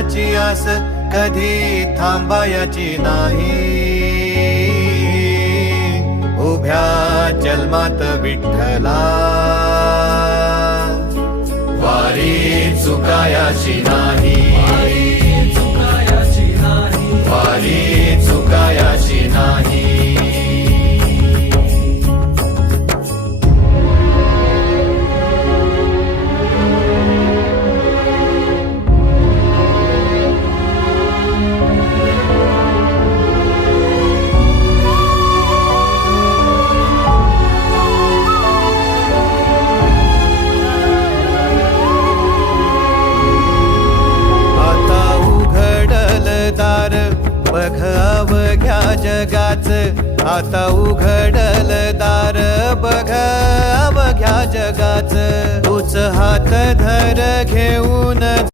फळाची आस कधी थांबायची नाही. उभ्या जन्मात विठ्ठला वारी चुकायाची नाही. वारी चुकायाची नाही. बघ अवघ्या जगाच, आता उघडल दार बघ अवघ्या जगाच. तूच हात धर घेऊन